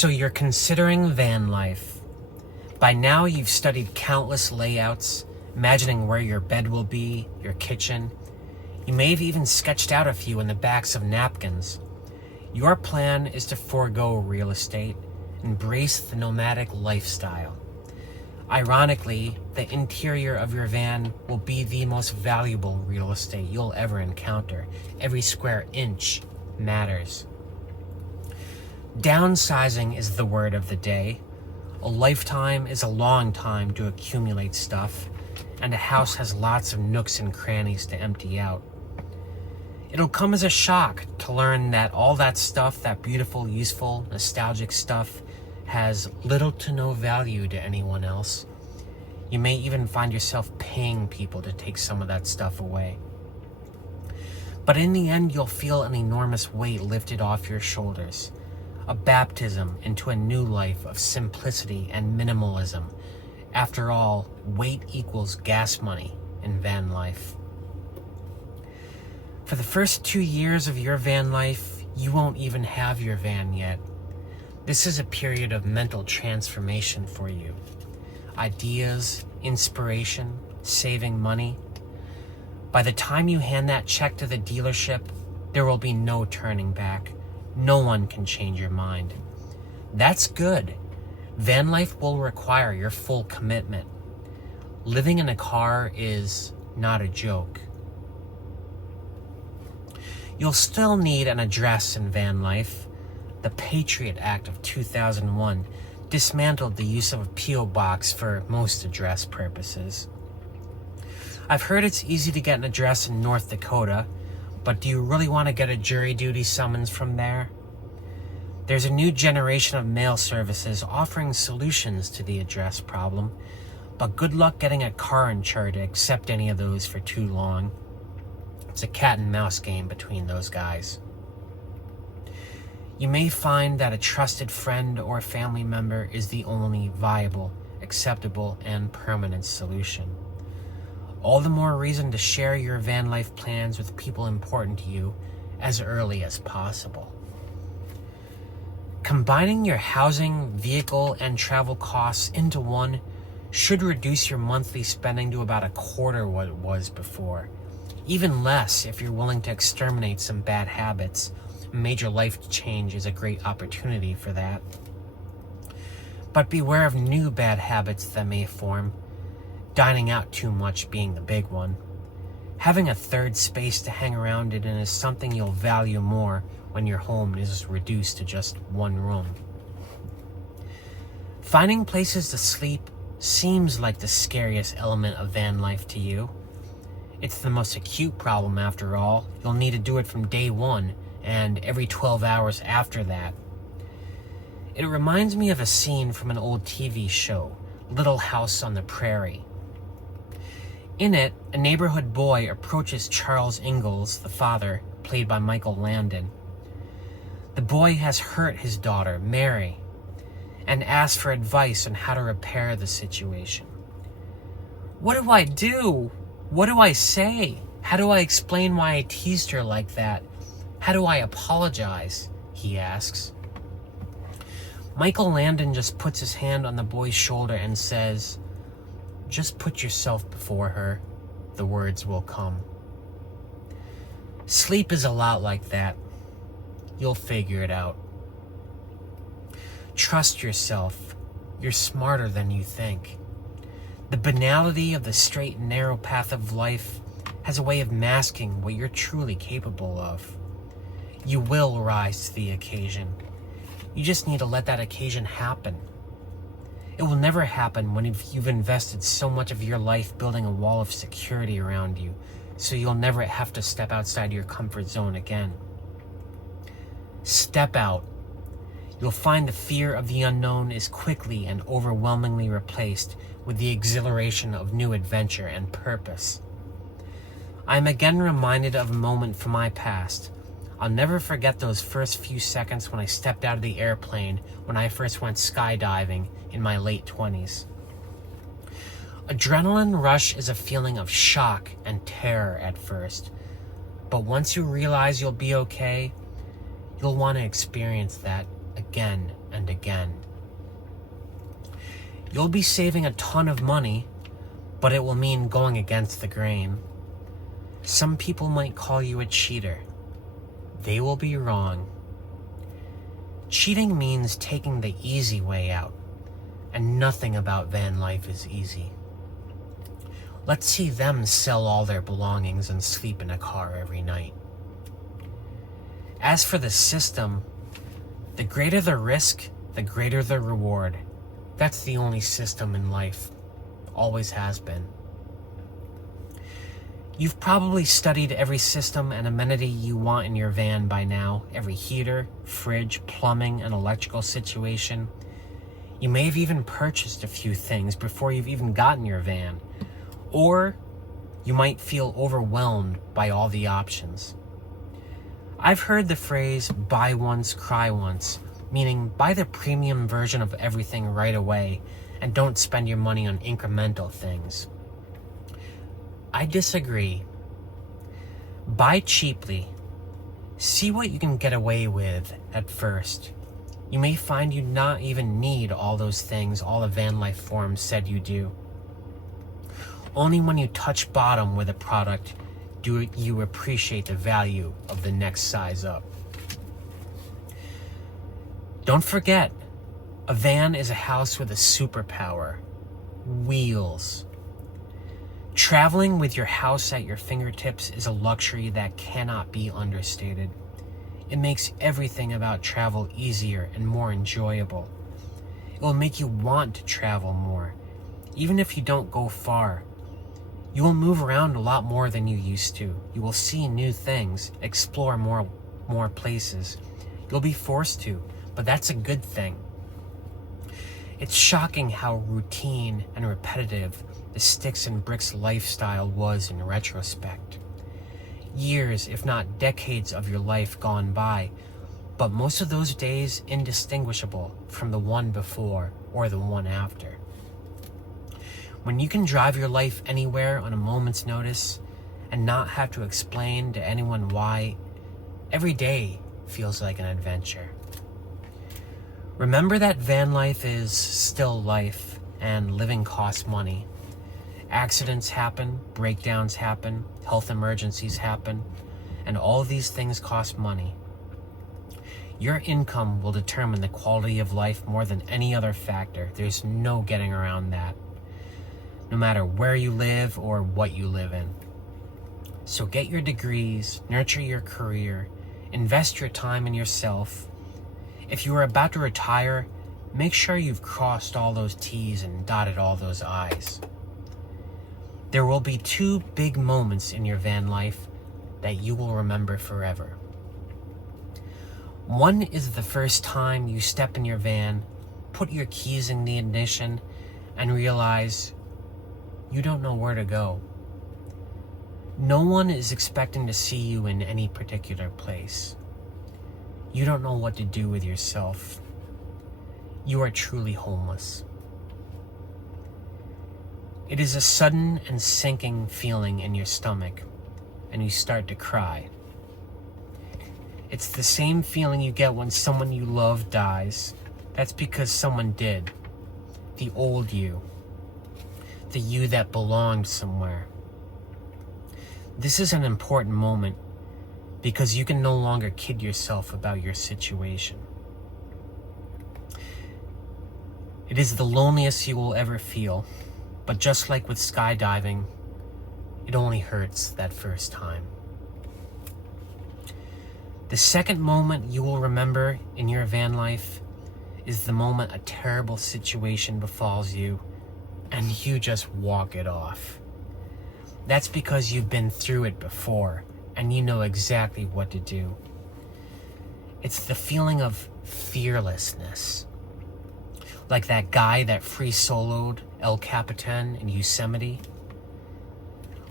So you're considering van life. By now you've studied countless layouts, imagining where your bed will be, your kitchen. You may have even sketched out a few in the backs of napkins. Your plan is to forego real estate, embrace the nomadic lifestyle. Ironically, the interior of your van will be the most valuable real estate you'll ever encounter. Every square inch matters. Downsizing is the word of the day. A lifetime is a long time to accumulate stuff, and a house has lots of nooks and crannies to empty out. It'll come as a shock to learn that all that stuff, that beautiful, useful, nostalgic stuff, has little to no value to anyone else. You may even find yourself paying people to take some of that stuff away. But in the end, you'll feel an enormous weight lifted off your shoulders. A baptism into a new life of simplicity and minimalism. After all, weight equals gas money in van life. For the first 2 years of your van life, you won't even have your van yet. This is a period of mental transformation for you. Ideas, inspiration, saving money. By the time you hand that check to the dealership, there will be no turning back. No one can change your mind. That's good. Van life will require your full commitment. Living in a car is not a joke. You'll still need an address in van life. The Patriot Act of 2001 dismantled the use of a P.O. box for most address purposes. I've heard it's easy to get an address in North Dakota, but do you really want to get a jury duty summons from there? There's a new generation of mail services offering solutions to the address problem, but good luck getting a car insured to accept any of those for too long. It's a cat and mouse game between those guys. You may find that a trusted friend or family member is the only viable, acceptable, and permanent solution. All the more reason to share your van life plans with people important to you as early as possible. Combining your housing, vehicle, and travel costs into one should reduce your monthly spending to about a quarter what it was before. Even less if you're willing to exterminate some bad habits. Major life change is a great opportunity for that. But beware of new bad habits that may form, dining out too much being the big one. Having a third space to hang around in is something you'll value more when your home is reduced to just one room. Finding places to sleep seems like the scariest element of van life to you. It's the most acute problem after all. You'll need to do it from day one and every 12 hours after that. It reminds me of a scene from an old TV show, Little House on the Prairie. In it, a neighborhood boy approaches Charles Ingalls, the father, played by Michael Landon. The boy has hurt his daughter, Mary, and asks for advice on how to repair the situation. What do I do? What do I say? How do I explain why I teased her like that? How do I apologize? He asks. Michael Landon just puts his hand on the boy's shoulder and says, "Just put yourself before her. The words will come." Sleep is a lot like that. You'll figure it out. Trust yourself. You're smarter than you think. The banality of the straight and narrow path of life has a way of masking what you're truly capable of. You will rise to the occasion. You just need to let that occasion happen. It will never happen when you've invested so much of your life building a wall of security around you, so you'll never have to step outside your comfort zone again. Step out. You'll find the fear of the unknown is quickly and overwhelmingly replaced with the exhilaration of new adventure and purpose. I am again reminded of a moment from my past. I'll never forget those first few seconds when I stepped out of the airplane when I first went skydiving in my late 20s. Adrenaline rush is a feeling of shock and terror at first, but once you realize you'll be okay, you'll want to experience that again and again. You'll be saving a ton of money, but it will mean going against the grain. Some people might call you a cheater. They will be wrong. Cheating means taking the easy way out, and nothing about van life is easy. Let's see them sell all their belongings and sleep in a car every night. As for the system, the greater the risk, the greater the reward. That's the only system in life. Always has been. You've probably studied every system and amenity you want in your van by now. Every heater, fridge, plumbing, and electrical situation. You may have even purchased a few things before you've even gotten your van. Or you might feel overwhelmed by all the options. I've heard the phrase, buy once, cry once, meaning buy the premium version of everything right away and don't spend your money on incremental things. I disagree. Buy cheaply. See what you can get away with at first. You may find you not even need all those things all the van life forums said you do. Only when you touch bottom with a product do you appreciate the value of the next size up. Don't forget, a van is a house with a superpower. Wheels. Traveling with your house at your fingertips is a luxury that cannot be understated. It makes everything about travel easier and more enjoyable. It will make you want to travel more, even if you don't go far. You will move around a lot more than you used to. You will see new things, explore more places. You'll be forced to, but that's a good thing. It's shocking how routine and repetitive the sticks and bricks lifestyle was in retrospect. Years, if not decades of your life gone by, but most of those days indistinguishable from the one before or the one after. When you can drive your life anywhere on a moment's notice and not have to explain to anyone why, every day feels like an adventure. Remember that van life is still life and living costs money. Accidents happen, breakdowns happen, health emergencies happen, and all of these things cost money. Your income will determine the quality of life more than any other factor. There's no getting around that, no matter where you live or what you live in. So get your degrees, nurture your career, invest your time in yourself. If you are about to retire, make sure you've crossed all those T's and dotted all those I's. There will be two big moments in your van life that you will remember forever. One is the first time you step in your van, put your keys in the ignition, and realize you don't know where to go. No one is expecting to see you in any particular place. You don't know what to do with yourself. You are truly homeless. It is a sudden and sinking feeling in your stomach, and you start to cry. It's the same feeling you get when someone you love dies. That's because someone did. The old you. The you that belonged somewhere. This is an important moment because you can no longer kid yourself about your situation. It is the loneliest you will ever feel, but just like with skydiving, it only hurts that first time. The second moment you will remember in your van life is the moment a terrible situation befalls you and you just walk it off. That's because you've been through it before and you know exactly what to do. It's the feeling of fearlessness. Like that guy that free soloed El Capitan in Yosemite.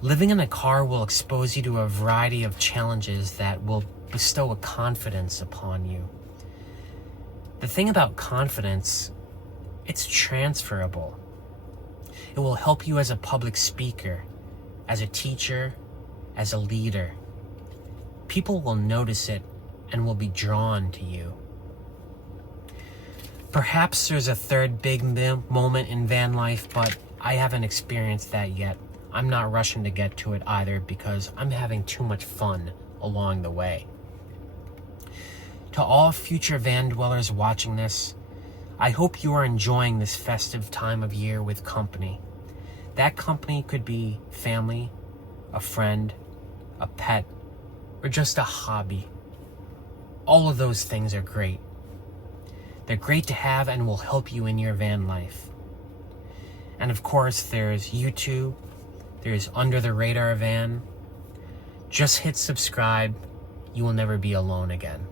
Living in a car will expose you to a variety of challenges that will bestow a confidence upon you. The thing about confidence, it's transferable. It will help you as a public speaker, as a teacher, as a leader. People will notice it and will be drawn to you. Perhaps there's a third big moment in van life, but I haven't experienced that yet. I'm not rushing to get to it either because I'm having too much fun along the way. To all future van dwellers watching this, I hope you are enjoying this festive time of year with company. That company could be family, a friend, a pet, or just a hobby. All of those things are great. They're great to have and will help you in your van life. And of course, there's YouTube, there's Under the Radar Van. Just hit subscribe. You will never be alone again.